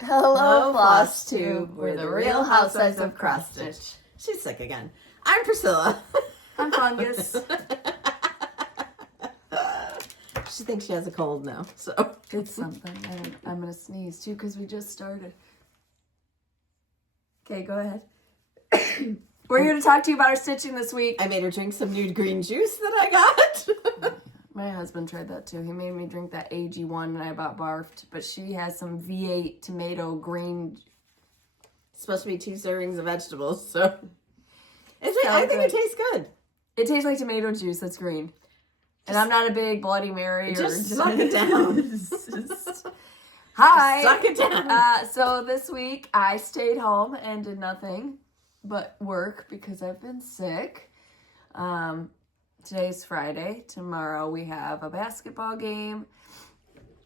Hello, Flosstube. We're the real Housewives of Cross Stitch. She's sick again. I'm Priscilla. I'm Fungus. She thinks she has a cold now, so. It's something. And I'm going to sneeze too because we just started. Okay, go ahead. We're here to talk to you about our stitching this week. I made her drink some new green juice that I got. My husband tried that too. He made me drink that AG1 and I about barfed. But she has some V8 tomato green. It's supposed to be 2 servings of vegetables, so. I think it tastes good. It tastes like tomato juice that's green. And I'm not a big Bloody Mary. Just suck it down. Hi. Suck it down. So this week I stayed home and did nothing but work because I've been sick. Today's Friday. Tomorrow we have a basketball game.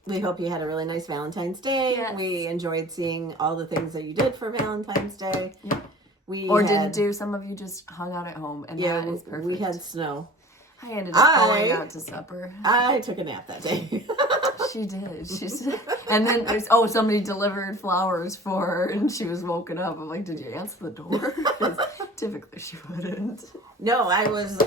We hope you had a really nice Valentine's Day. Yes. We enjoyed seeing all the things that you did for Valentine's Day. Yep. Didn't didn't do. Some of you just hung out at home, and that is perfect. We had snow. I ended up going out to supper. I took a nap that day. She did. She said, and then somebody delivered flowers for her, and she was woken up. I'm like, did you answer the door? 'Cause typically she wouldn't. No, I was.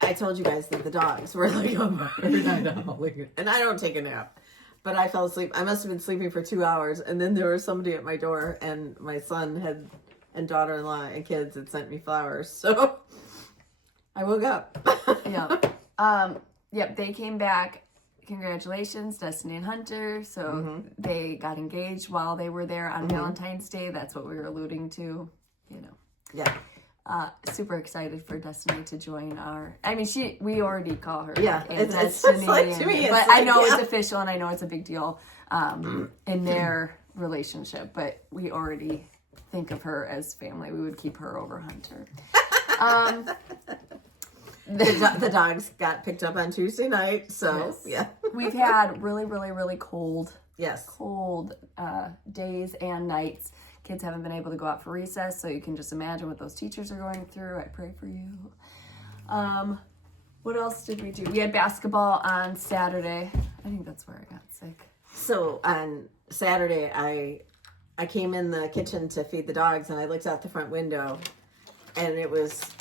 I told you guys that the dogs were like on my and I don't take a nap, but I fell asleep. I must have been sleeping for 2 hours, and then there was somebody at my door, and my son and daughter-in-law and kids had sent me flowers, so I woke up. Yep. They came back. Congratulations, Destiny and Hunter. So they got engaged while they were there on Valentine's Day. That's what we were alluding to. Yeah. Super excited for Destiny to join our. I mean, we already call her. Yeah, like, it's Destiny, like to me. But I know it's official, and I know it's a big deal in their relationship. But we already think of her as family. We would keep her over Hunter. The dogs got picked up on Tuesday night, so yes. We've had really, really, really cold days and nights. Kids haven't been able to go out for recess, so you can just imagine what those teachers are going through. I pray for you. What else did we do? We had basketball on Saturday. I think that's where I got sick. So on Saturday, I came in the kitchen to feed the dogs, and I looked out the front window, and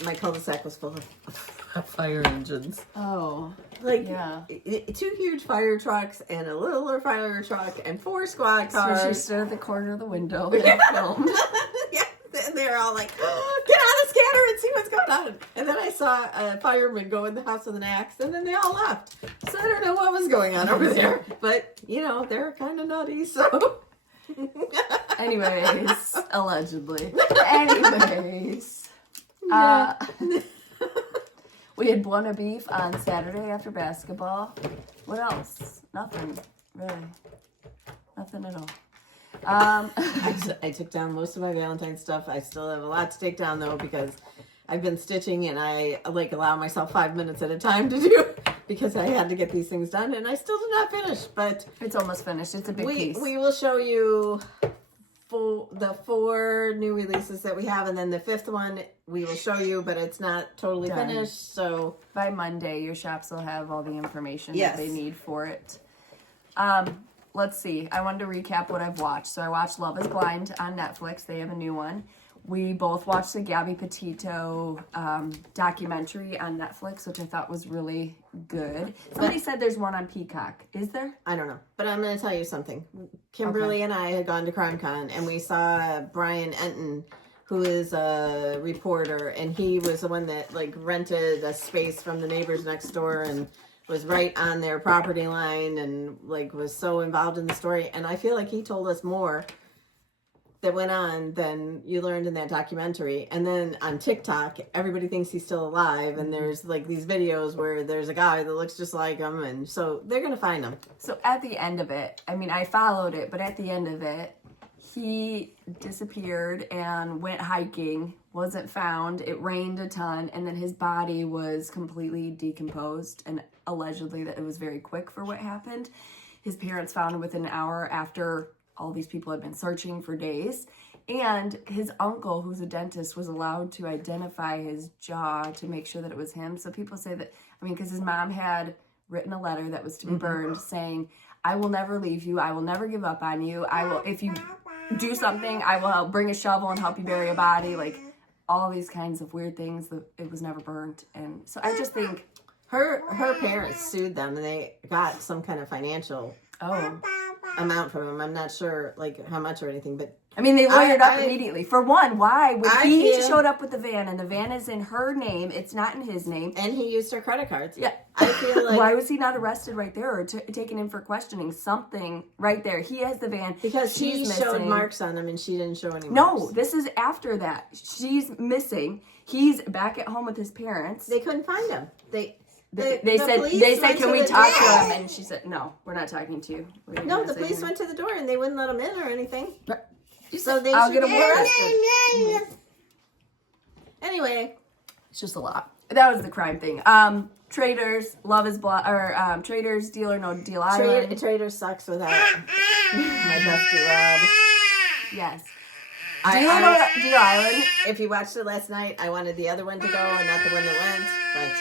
my cul-de-sac was full of fire engines. Oh, yeah. 2 huge fire trucks and a littler fire truck and 4 squad cars. So she stood at the corner of the window and filmed. Yeah, and they're all like, oh, get out of scatter and see what's going on. And then I saw a fireman go in the house with an axe, and then they all left. So I don't know what was going on over there. But, they're kind of nutty, so... Anyways, allegedly. Anyways. We had Buona beef on Saturday after basketball. What else? Nothing, really. Nothing at all. I took down most of my Valentine's stuff. I still have a lot to take down, though, because I've been stitching, and I allow myself 5 minutes at a time to do, because I had to get these things done, and I still did not finish, but... It's almost finished. It's a big piece. We will show you the 4 new releases that we have, and then the 5th one we will show you, but it's not totally finished, so... By Monday, your shops will have all the information that they need for it. Let's see. I wanted to recap what I've watched. So I watched Love is Blind on Netflix. They have a new one. We both watched the Gabby Petito documentary on Netflix, which I thought was really good. Somebody said there's one on Peacock. Is there? I don't know. But I'm going to tell you something. Kimberly and I had gone to CrimeCon, and we saw Brian Enton, who is a reporter, and he was the one that rented a space from the neighbors next door and was right on their property line and was so involved in the story. And I feel like he told us more that went on than you learned in that documentary. And then on TikTok, everybody thinks he's still alive, and there's these videos where there's a guy that looks just like him, and so they're gonna find him. So at the end of it, I mean, I followed it, but at the end of it, he disappeared and went hiking, wasn't found. It rained a ton, and then his body was completely decomposed, and allegedly that it was very quick for what happened. His parents found him within an hour after all these people had been searching for days. And his uncle, who's a dentist, was allowed to identify his jaw to make sure that it was him. So people say that, because his mom had written a letter that was to be burned saying, I will never leave you. I will never give up on you. I will, if you do something, I will help bring a shovel and help you bury a body. Like, all these kinds of weird things that it was never burnt. And so I just think her parents sued them and they got some kind of financial amount from him. I'm not sure like how much or anything, but I mean, they lawyered up immediately. For one, why? When he showed up with the van, and the van is in her name, it's not in his name. And he used her credit cards. Yeah. I feel like... Why was he not arrested right there or taken in for questioning? Something right there. He has the van. Because he showed marks on him and she didn't show any marks. No, this is after that. She's missing. He's back at home with his parents. They couldn't find him. They said, can we talk to him? And she said, no, we're not talking to you. No, the police went to the door and they wouldn't let him in or anything. So they I'll should get him arrested. Anyway. It's just a lot. That was the crime thing. Traders, Love is Blind, or Traders, Deal or No Deal Island. Traders sucks without my bestie Rob. Yes. Deal or No Deal Island. If you watched it last night, I wanted the other one to go and not the one that went.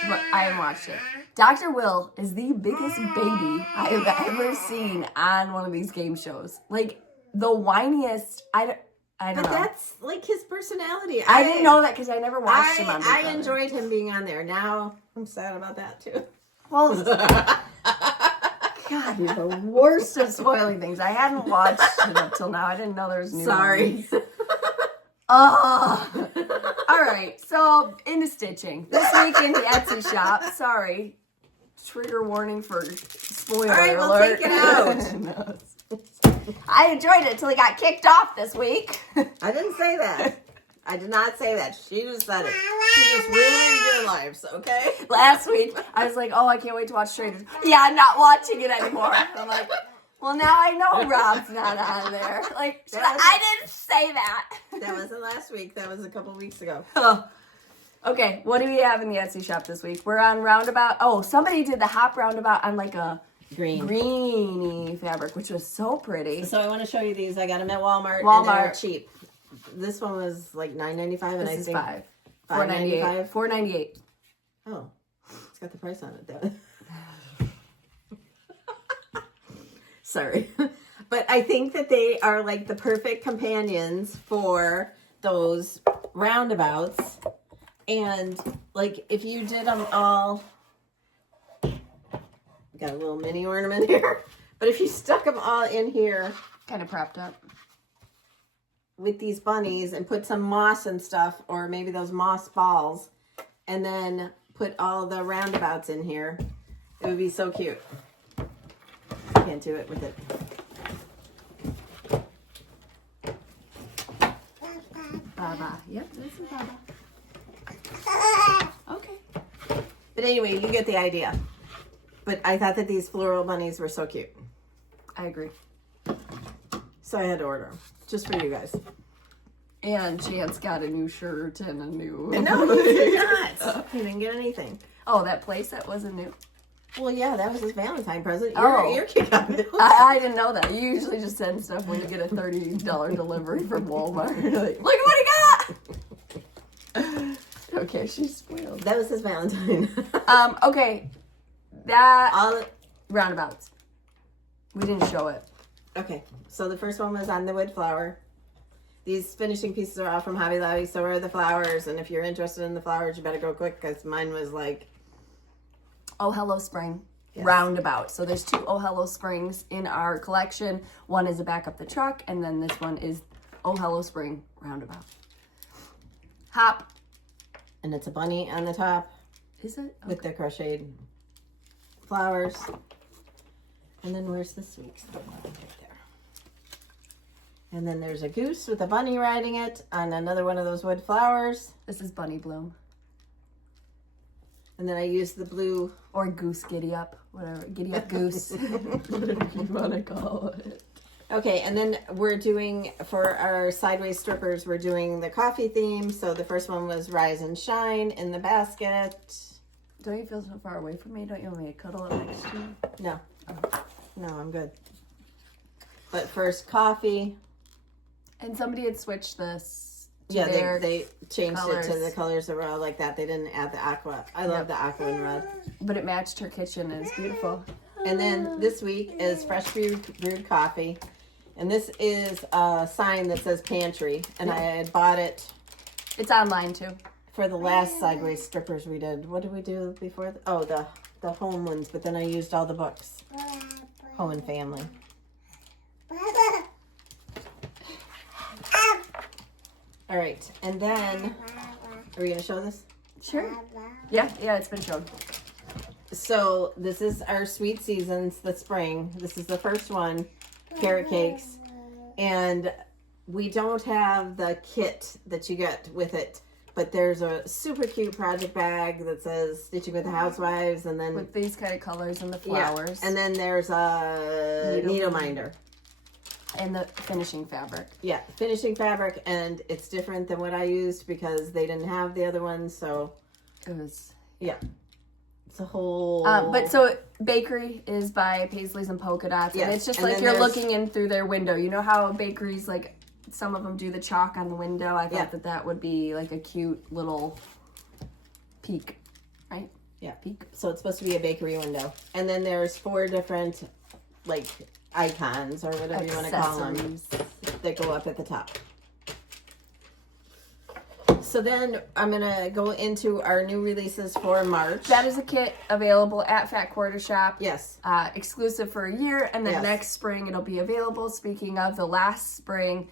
But I haven't watched it. Dr. Will is the biggest baby I have ever seen on one of these game shows. Like, the whiniest. I don't know. But that's like his personality. I didn't know that because I never watched him on Big Brother. I enjoyed him being on there. Now I'm sad about that too. Well, God, you're the worst at spoiling things. I hadn't watched it up till now. I didn't know there was new Sorry. All right. So into stitching this week in the Etsy shop. Sorry, trigger warning for spoiler alert. All right, we'll take it out. No. I enjoyed it until he got kicked off this week. I didn't say that. I did not say that. She just said it. She just ruined your lives, okay? Last week, I was like, oh, I can't wait to watch Traders. Yeah, I'm not watching it anymore. I'm like, well, now I know Rob's not on there. Like, I didn't say that. That wasn't last week. That was a couple weeks ago. Oh. Okay, what do we have in the Etsy shop this week? We're on Roundabout. Oh, somebody did the hop Roundabout on like a greeny fabric, which was so pretty. So I want to show you these. I got them at Walmart. And they're cheap. This one was like $9.95, and this is $5. $4.98. $4.98. Oh, it's got the price on it though. Sorry, but I think that they are like the perfect companions for those roundabouts, and like if you did them all. Got a little mini ornament here. But if you stuck them all in here. Kind of propped up. With these bunnies and put some moss and stuff. Or maybe those moss balls. And then put all the roundabouts in here. It would be so cute. Can't do it with it. Baba. Yep, this is Baba. Okay. But anyway, you get the idea. But I thought that these floral bunnies were so cute. I agree. So I had to order them. Just for you guys. And Chance got a new shirt and a new... No, he did not. He didn't get anything. Oh, that playset wasn't new? Well, yeah, that was his Valentine present. Oh. Your kid got it. I didn't know that. You usually just send stuff when you get a $30 delivery from Walmart. You're like, look at what he got! Okay, she's spoiled. That was his Valentine. Okay. All roundabouts. We didn't show it. Okay, so the first one was on the wood flower. These finishing pieces are all from Hobby Lobby, so are the flowers. And if you're interested in the flowers, you better go quick because mine was like... Oh, Hello Spring. Yes. Roundabout. So there's 2 Oh Hello Springs in our collection. One is a back up the truck, and then this one is Oh Hello Spring Roundabout. Hop. And it's a bunny on the top. Is it? Okay. With the crocheted flowers. And then where's this week's one? Right there. And then there's a goose with a bunny riding it on another one of those wood flowers. This is Bunny Bloom. And then I used the blue. Or Goose Giddy Up. Whatever. Giddy Up Goose. Whatever you want to call it. Okay, and then we're doing, for our sideways strippers, we're doing the coffee theme. So the first one was Rise and Shine in the basket. Don't you feel so far away from me? Don't you want me to cuddle up next to you? No. Oh. No, I'm good. But first, coffee. And somebody had switched this to their they changed colors. It to the colors that were all like that. They didn't add the aqua. I love the aqua and red. But it matched her kitchen and it's beautiful. And then this week is fresh brewed coffee. And this is a sign that says pantry. And I had bought it. It's online too. For the last Sideways strippers we did. What did we do before? Oh, the home ones. But then I used all the books. Home and Family. All right. And then, are we going to show this? Sure. Yeah, it's been shown. So this is our sweet seasons, the spring. This is the first one, carrot cakes. And we don't have the kit that you get with it. But there's a super cute project bag that says Stitching with the Housewives, and then with these kind of colors and the flowers. Yeah. And then there's a needle minder. And the finishing fabric. Yeah, finishing fabric, and it's different than what I used because they didn't have the other ones, so it was it's a whole. But so bakery is by Paisley's and Polka Dots, and it's just like you're looking in through their window. You know how bakeries like. Some of them do the chalk on the window. I thought that would be like a cute little peek, right? Yeah, peek. So it's supposed to be a bakery window. And then there's 4 different like icons or whatever you want to call them that go up at the top. So then I'm going to go into our new releases for March. That is a kit available at Fat Quarter Shop. Yes. Exclusive for a year. And then next spring it'll be available. Speaking of the last spring,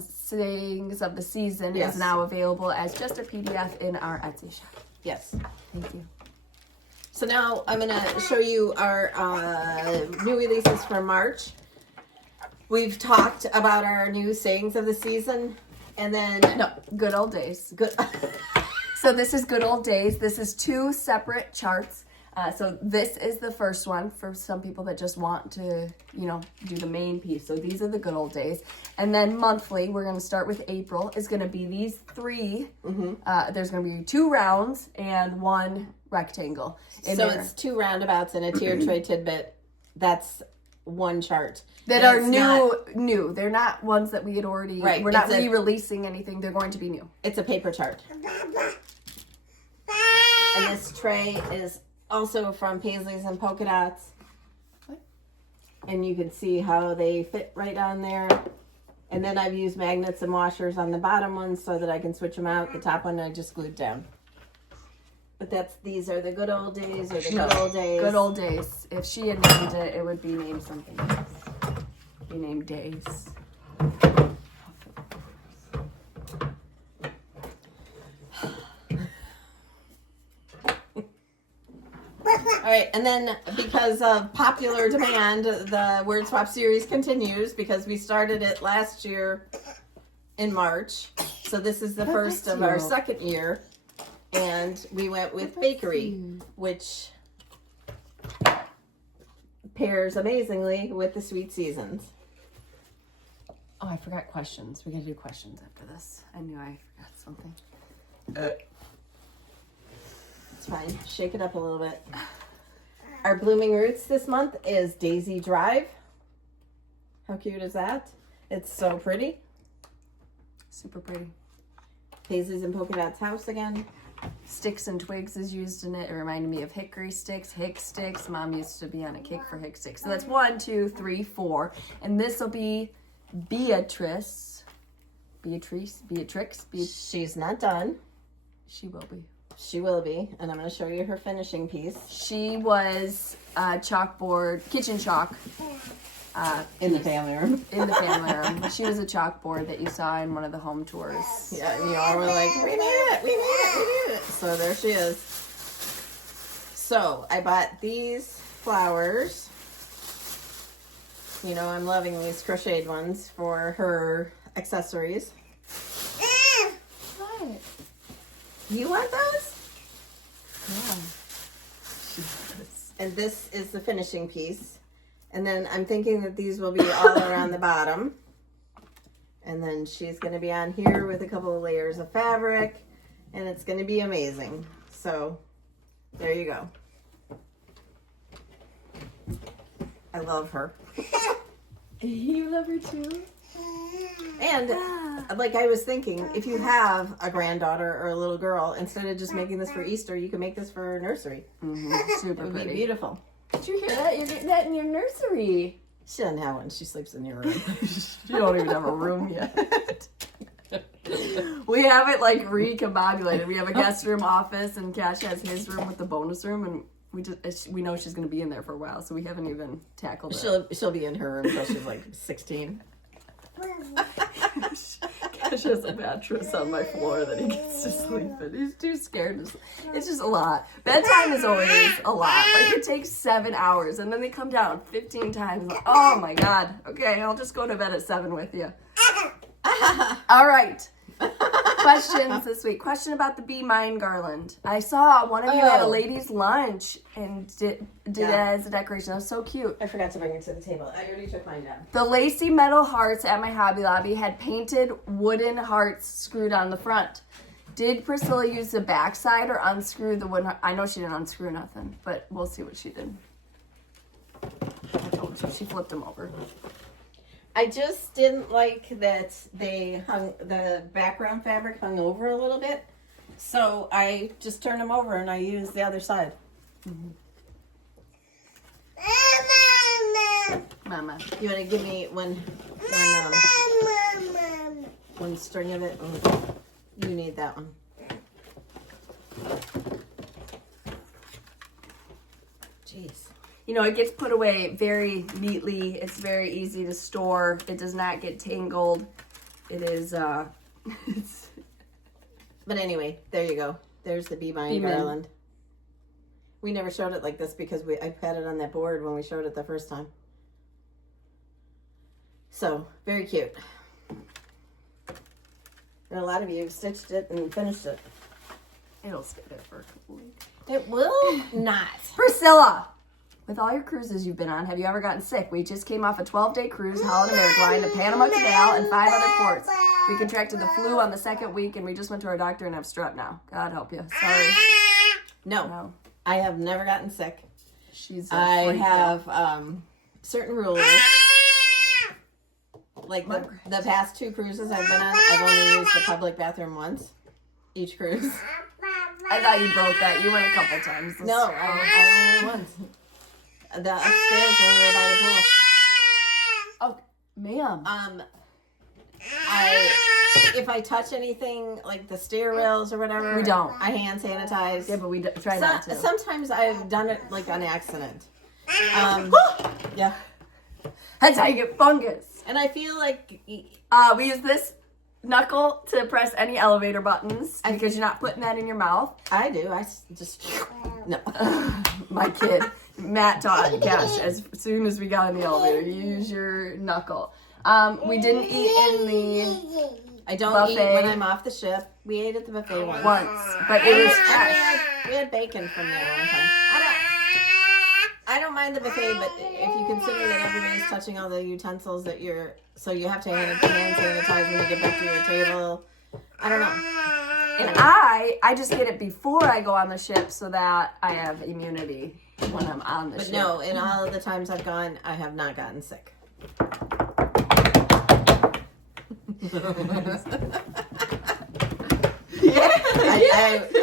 Sayings of the Season is now available as just a PDF in our Etsy shop. Yes. Thank you. So now I'm going to show you our new releases for March. We've talked about our new Sayings of the Season. And then... No, Good Old Days. Good. So this is Good Old Days. This is 2 separate charts. So this is the first one for some people that just want to, do the main piece. So these are the good old days. And then monthly, we're going to start with April, is going to be these 3. Mm-hmm. There's going to be 2 rounds and 1 rectangle. So it's 2 roundabouts and a tier tray tidbit. That's 1 chart. That are new. They're not ones that we had already, we're not re-releasing anything. They're going to be new. It's a paper chart. And this tray is also from Paisley's and Polka Dots. And you can see how they fit right on there. And then I've used magnets and washers on the bottom ones so that I can switch them out. The top one I just glued down. But these are the good old days or the good old days. Good old days. If she had named it, it would be named something else. Be named Days. All right, and then because of popular demand, the Word Swap series continues because we started it last year in March. So this is the first of our second year. And we went with bakery, which pairs amazingly with the sweet seasons. Oh, I forgot questions. We got to do questions after this. I knew I forgot something. It's fine. Shake it up a little bit. Our blooming roots this month is Daisy Drive. How cute is that? It's so pretty. Super pretty. Paisley's and Polka Dots house again. Sticks and Twigs is used in it. It reminded me of hickory sticks, hick sticks. Mom used to be on a kick for hick sticks. So that's 1, 2, 3, 4. And this will be Beatrix. She's not done. She will be. She will be. And I'm going to show you her finishing piece. She was chalkboard, kitchen chalk. In the family room. In the family room. She was a chalkboard that you saw in one of the home tours. Yeah, and you all were like, we made it. So there she is. So I bought these flowers. I'm loving these crocheted ones for her accessories. What? You want those? Yeah. And this is the finishing piece. And then I'm thinking that these will be all around the bottom. And then she's going to be on here with a couple of layers of fabric. And it's going to be amazing. So, there you go. I love her. You love her too? And, like I was thinking, if you have a granddaughter or a little girl, instead of just making this for Easter, you can make this for nursery. Mm-hmm. Super It would pretty. be beautiful. Did you hear that? You're getting that in your nursery. She doesn't have one. She sleeps in your room. You don't even have a room yet. We have it like recombobulated. We have a guest room, office, and Cash has his room with the bonus room, and we know she's going to be in there for a while, so we haven't even tackled it. She'll be in her room until she's like 16. Cash has a mattress on my floor that he gets to sleep in. He's too scared to sleep. It's just a lot. Bedtime is always a lot. Like, it takes 7 hours, and then they come down 15 times. Like, oh my God. Okay, I'll just go to bed at 7 with you. All right. Questions this week. Question about the Be Mine garland. I saw one of you had a ladies' lunch and did it as a decoration. That was so cute. I forgot to bring it to the table. I already took mine down. The lacy metal hearts at my Hobby Lobby had painted wooden hearts screwed on the front. Did Priscilla use the backside or unscrew the wooden heart? I know she didn't unscrew nothing, but we'll see what she did. I told her, so she flipped them over. I just didn't like that the background fabric hung over a little bit. So I just turned them over and I used the other side. Mm-hmm. Mama. You want to give me one string of it? Oh, you need that one. Jeez. You know, it gets put away very neatly. It's very easy to store. It does not get tangled. It is, But anyway, there you go. There's the Be Mine garland. We never showed it like this because I had it on that board when we showed it the first time. So, very cute. And a lot of you have stitched it and finished it. It'll stay there for a couple weeks. It will not. Priscilla! With all your cruises you've been on, have you ever gotten sick? We just came off a 12-day cruise, Holland America line to Panama Canal and 5 other ports. We contracted the flu on the 2nd week, and we just went to our doctor and have strep now. God help you. Sorry. No. I have never gotten sick. I have certain rules. Like the past 2 cruises I've been on, I've only used the public bathroom once. Each cruise. I thought you broke that. You went a couple times. No, I only once. The upstairs when we were by the pool. Oh, ma'am. If I touch anything like the stair rails or whatever, we don't. I hand sanitize. Yeah, but we try not to. Sometimes I've done it like on accident. Yeah. That's how you get fungus. And I feel like we use this knuckle to press any elevator buttons because you're not putting that in your mouth. I do. I just no. My kid Matt taught Cash as soon as we got in the elevator, use your knuckle. We didn't eat in the I don't buffet. eat when I'm off the ship. We ate at the buffet once. But it was we had bacon from there one time. I don't mind the buffet, but if you consider that everybody's touching all the utensils that so you have to hand sanitize when you get back to your table. I don't know. And I just get it before I go on the ship so that I have immunity when I'm on the ship. But no, in all of the times I've gone, I have not gotten sick.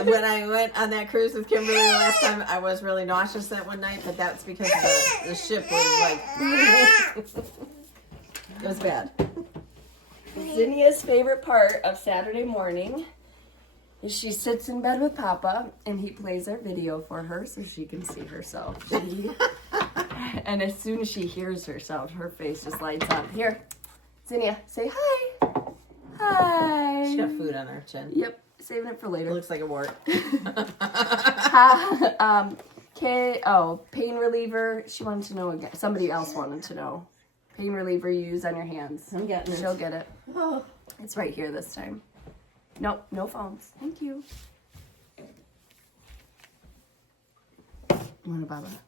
When I went on that cruise with Kimberly the last time, I was really nauseous that one night, but that's because the ship was like, it was bad. Zinnia's favorite part of Saturday morning is she sits in bed with Papa and he plays our video for her so she can see herself. And as soon as she hears herself, her face just lights up. Here, Zinnia, say hi. Hi. She got food on her chin. Yep. Saving it for later. It looks like a wart. Pain reliever. She wanted to know again. Somebody else wanted to know. Pain reliever you use on your hands. I'm getting it. She'll get it. Oh. It's right here this time. Nope, no phones. Thank you. What about it?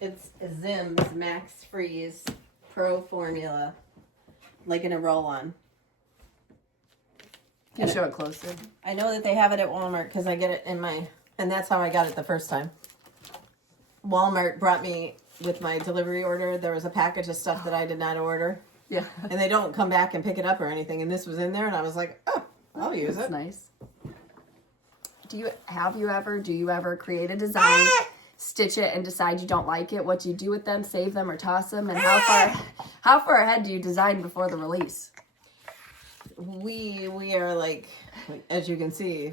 It's Zim's Max Freeze Pro Formula, like in a roll-on. Can you show it closer? I know that they have it at Walmart because I get it and that's how I got it the first time. Walmart brought me, with my delivery order, there was a package of stuff that I did not order. Yeah. And they don't come back and pick it up or anything. And this was in there and I was like, oh, I'll use That's it. Nice. Do you ever create a design stitch it and decide you don't like it, what do you do with them? Save them or toss them? And how far ahead do you design before the release? We are like as you can see,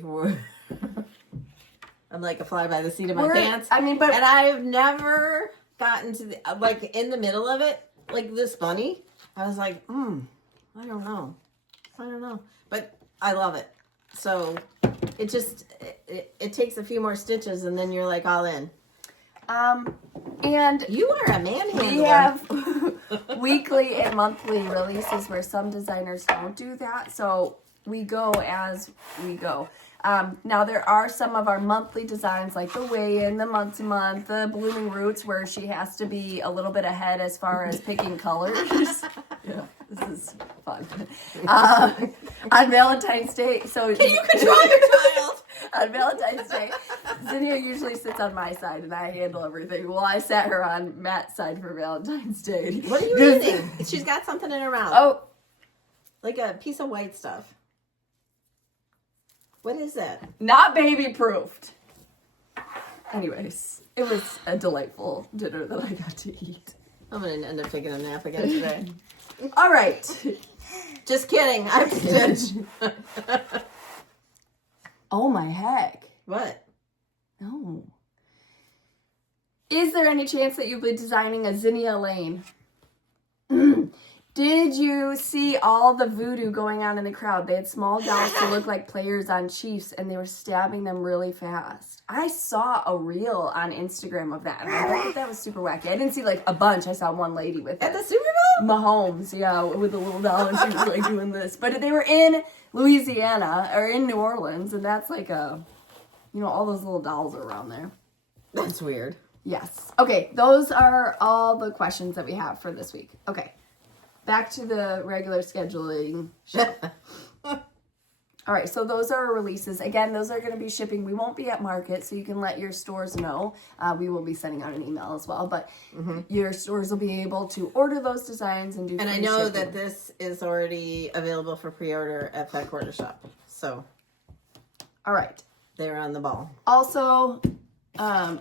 I'm like a fly by the seat of my pants. I mean, but and I've never gotten to the like in the middle of it, like this bunny. I was like, I don't know, but I love it. So it just it takes a few more stitches, and then you're like all in. And you are a manhandler. We have weekly and monthly releases where some designers don't do that. So we go as we go. Now there are some of our monthly designs like the weigh-in, the month-to-month, the blooming roots where she has to be a little bit ahead as far as picking colors. Yeah, this is fun. On Valentine's Day, so can you control your child? On Valentine's Day, Zinnia usually sits on my side and I handle everything. Well, I sat her on Matt's side for Valentine's Day. What are you eating? She's got something in her mouth. Oh, like a piece of white stuff. What is that? Not baby proofed. Anyways, it was a delightful dinner that I got to eat. I'm going to end up taking a nap again today. All right. Just kidding. I'm stitched. Oh my heck. What? No. Is there any chance that you'll be designing a Zinnia Lane? Did you see all the voodoo going on in the crowd? They had small dolls to look like players on Chiefs, and they were stabbing them really fast. I saw a reel on Instagram of that, and I thought that was super wacky. I didn't see like a bunch. I saw one lady with it. At the Super Bowl? Mahomes, yeah, with a little doll, and she was like doing this. But they were in Louisiana, or in New Orleans, and that's like all those little dolls are around there. That's weird. Yes. Okay, those are all the questions that we have for this week. Okay. Back to the regular scheduling show. All right, so those are our releases. Again, those are going to be shipping. We won't be at market, so you can let your stores know. We will be sending out an email as well, but your stores will be able to order those designs and do free And I know shipping. that this is already available for pre-order at Fat Quarter Shop. So, all right. They're on the ball. Also, from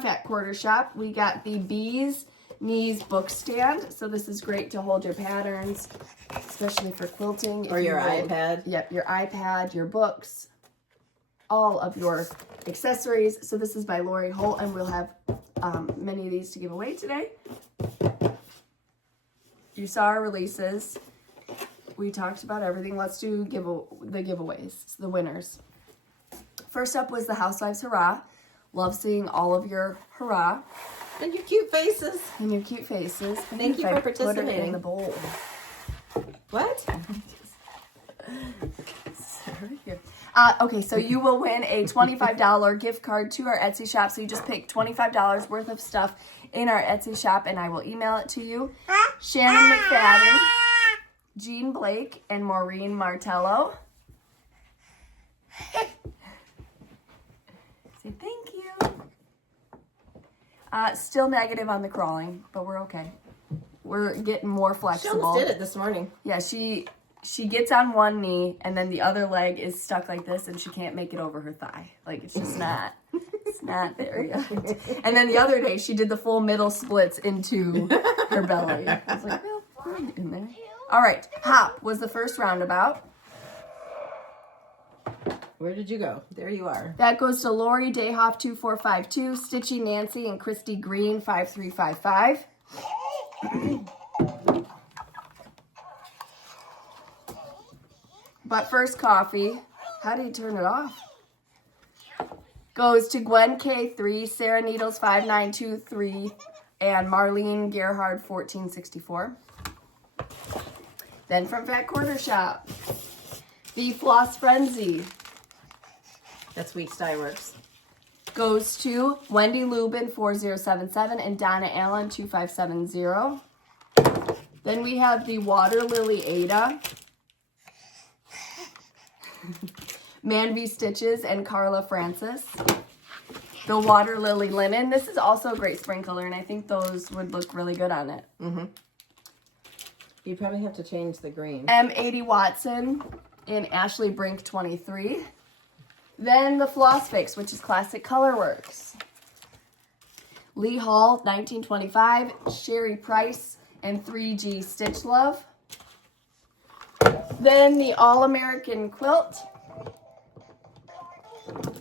Fat Quarter Shop, we got the Bees Knees book stand. So this is great to hold your patterns, especially for quilting. Or your iPad. Yep, your iPad, your books, all of your accessories. So this is by Lori Holt, and we'll have many of these to give away today. You saw our releases. We talked about everything. Let's do the giveaways, the winners. First up was the Housewives Hurrah. Love seeing all of your hurrah. And your cute faces. And your cute faces. Thank you for participating. Put it in the bowl. What? Okay, so you will win a $25 gift card to our Etsy shop. So you just pick $25 worth of stuff in our Etsy shop, and I will email it to you. Shannon McFadden, Jean Blake, and Maureen Martello. Say thank you. Still negative on the crawling, but we're okay. We're getting more She flexible. almost did it this morning. Yeah, she gets on one knee, and then the other leg is stuck like this, and she can't make it over her thigh. Like, it's just not, it's not there yet. And then the other day, she did the full middle splits into her belly. I was like, well, we're in there. All right, hop was the first roundabout. Where did you go? There you are. That goes to Lori Dayhoff 2452, Stitchy Nancy, and Christy Green 5355. But first coffee, how do you turn it off? Goes to Gwen K3, Sarah Needles 5923, and Marlene Gerhard 1464. Then from Fat Quarter Shop, the Floss Frenzy. That's Wheat Stye Works. Goes to Wendy Lubin 4077 and Donna Allen 2570. Then we have the Water Lily Ada, Manvy Stitches, and Carla Francis. The Water Lily Linen. This is also a great spring color, and I think those would look really good on it. You probably have to change the green. M80 Watson and Ashley Brink 23. Then the Floss Fix, which is Classic Colorworks. Lee Hall, 1925, Sherry Price, and 3G Stitch Love. Then the All-American Quilt.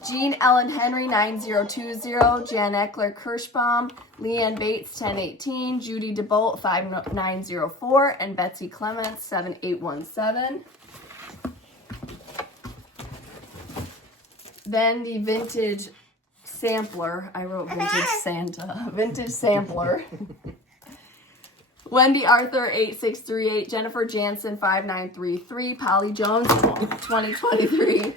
Jean Ellen Henry, 9020, Jan Eckler Kirschbaum, Leanne Bates, 1018, Judy DeBolt, 5904, and Betsy Clements, 7817. Then the Vintage Sampler. I wrote Vintage Santa. Vintage Sampler. Wendy Arthur, 8638. Jennifer Jansen, 5933. Polly Jones, 2023.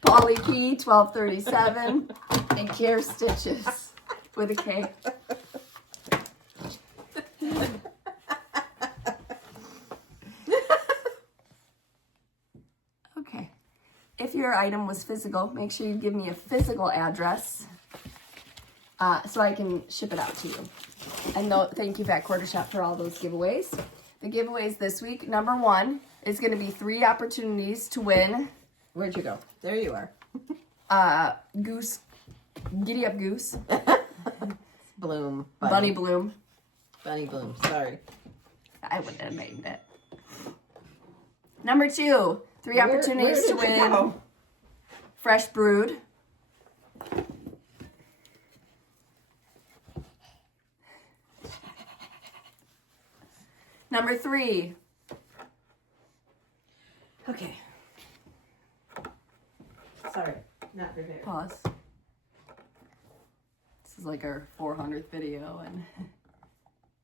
Polly Key, 1237. And Care Stitches with a K. Okay. If your item was physical, make sure you give me a physical address so I can ship it out to you. And thank you, Fat Quarter Shop, for all those giveaways. The giveaways this week, number 1 is going to be 3 opportunities to win. Where'd you go? There you are. Goose, Giddy Up Goose. Bloom. Bunny Bloom. Bunny Bloom, sorry. I wouldn't have made it. Number 2, 3 opportunities to win go? Fresh Brood. Number 3. Okay. Sorry, not prepared. Pause. This is like our 400th video, and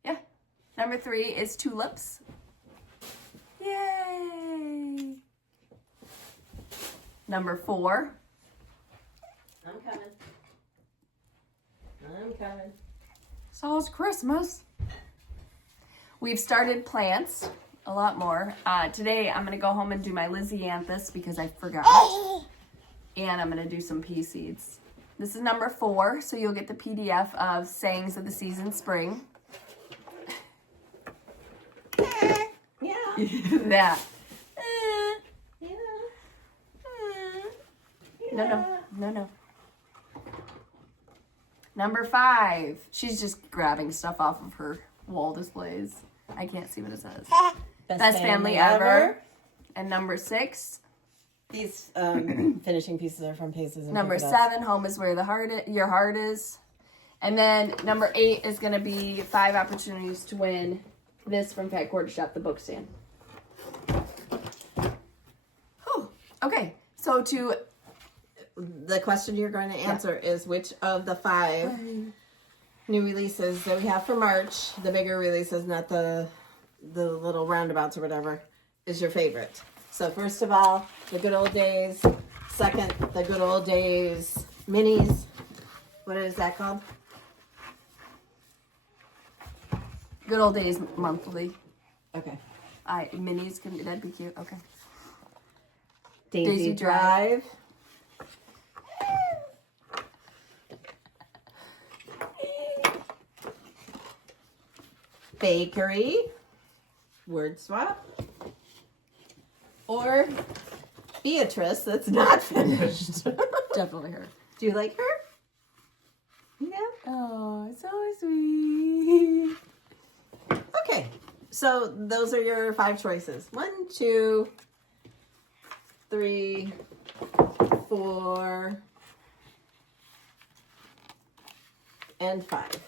yeah. Number 3 is Tulips. Yay! Number 4. I'm coming. So it's Christmas. We've started plants a lot more. Today I'm going to go home and do my Lysianthus because I forgot. And I'm going to do some pea seeds. This is number 4, so you'll get the PDF of Sayings of the Season Spring. Yeah. That. Yeah. No. Number 5. She's just grabbing stuff off of her wall displays. I can't see what it says. Best family ever. And number 6. These finishing pieces are from Paces. And Number 7, home is where your heart is. And then number 8 is going to be 5 opportunities to win this from Fat Quarter Shop, the book stand. Whew. Okay, so the question you're going to answer is which of the 5 new releases that we have for March, the bigger releases, not the little roundabouts or whatever, is your favorite? So first of all, the Good Old Days. Second, the Good Old Days minis. What is that called? Good Old Days monthly. Okay. Minis, that'd be cute. Okay. Daisy Drive. Bakery. Word swap. Or Beatrice, that's not finished. Definitely her. Do you like her? Yeah. Oh, so sweet. Okay, so those are your 5 choices. 1, 2, 3, 4, and 5.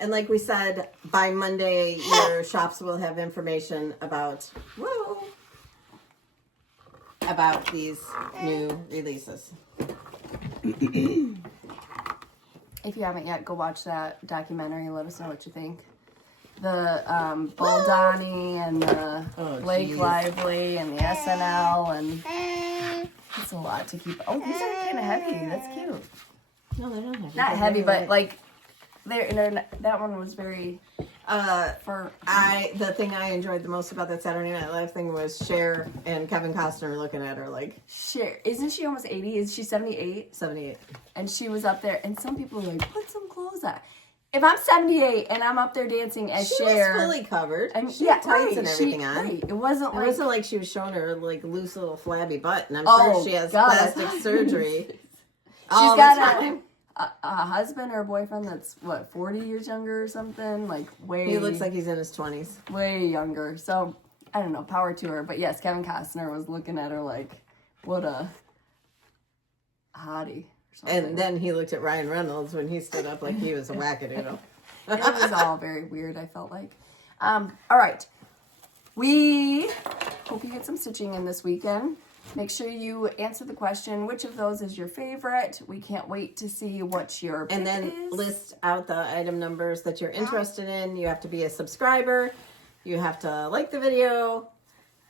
And like we said, by Monday, your shops will have information about these new releases. If you haven't yet, go watch that documentary. Let us know what you think. The Bull Donnie and the Blake Lively and the SNL, and it's a lot to keep. Oh, these are kind of heavy. That's cute. No, they're not heavy. Not heavy, but like that one was very. The thing I enjoyed the most about that Saturday Night Live thing was Cher and Kevin Costner looking at her like. Cher, isn't she almost 80? Is she 78? 78. And she was up there, and some people were like, "Put some clothes on." if I'm 78 and I'm up there dancing as She Cher, was fully covered. and She had tights and everything she, on. Right. It wasn't It wasn't like she was showing her like loose little flabby butt, and I'm sure she has God. plastic surgery. She's all got the time. a husband or a boyfriend that's what 40 years younger or something, like way. He looks like he's in his 20s. Way younger. So I don't know, power to her. But yes, Kevin Costner was looking at her like, what a hottie. And then he looked at Ryan Reynolds when he stood up like he was a wackadoodle. It was all very weird, I felt like. All right. We hope you get some stitching in this weekend. Make sure you answer the question, which of those is your favorite? We can't wait to see what your pick And then is. list out the item numbers that you're interested in. You have to be a subscriber. You have to like the video.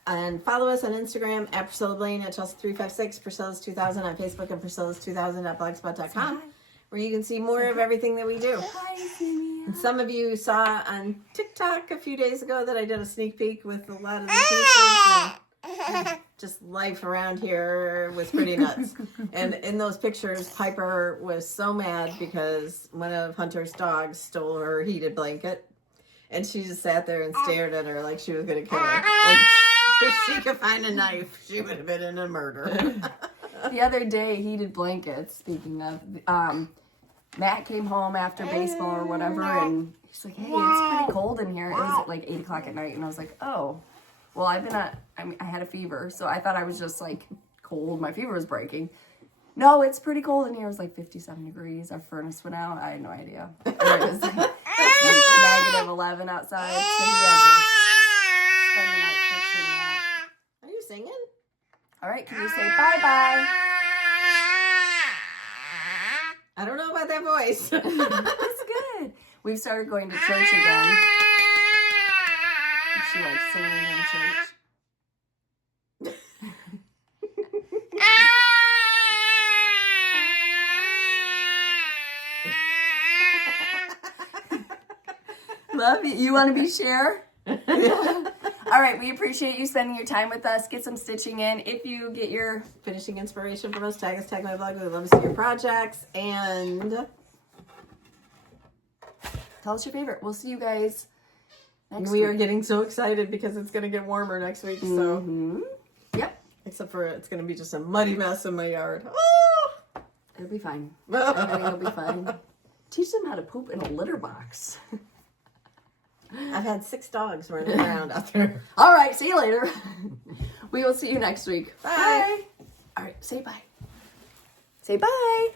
And follow us on Instagram at Priscilla Blaine, at Chelsea356, Priscilla's 2000 on Facebook, and Priscilla's 2000 at blogspot.com, where you can see more of everything that we do. Hi, Sammy. And some of you saw on TikTok a few days ago that I did a sneak peek with a lot of the pieces. And just life around here was pretty nuts. And in those pictures, Piper was so mad because one of Hunter's dogs stole her heated blanket. And she just sat there and stared at her like she was going to kill her. Like, if she could find a knife, she would have been in a murder. The other day, heated blankets, speaking of, Matt came home after baseball or whatever, and he's like, hey, it's pretty cold in here. It was at like 8 o'clock at night, and I was like, oh, well, I had a fever, so I thought I was just like cold. My fever was breaking. No, it's pretty cold in here. It was like 57 degrees. Our furnace went out. I had no idea. It was like negative 11 outside, so he had to spend the night fixing that. Are you singing? All right, can you say bye-bye? I don't know about that voice. It's good. We've started going to church again. She likes singing in church. Love you. You want to be Cher? All right, we appreciate you spending your time with us. Get some stitching in. If you get your finishing inspiration from us, tag us, tag my blog. We love to see your projects. And tell us your favorite. We'll see you guys next we week. are getting so excited because it's going to get warmer next week. So, Yep. Except for it's going to be just a muddy mess in my yard. Oh! It'll be fine. I think it'll be fine. Teach them how to poop in a litter box. I've had 6 dogs running around out there. All right, see you later. We will see you next week. Bye. All right, say bye. Say bye.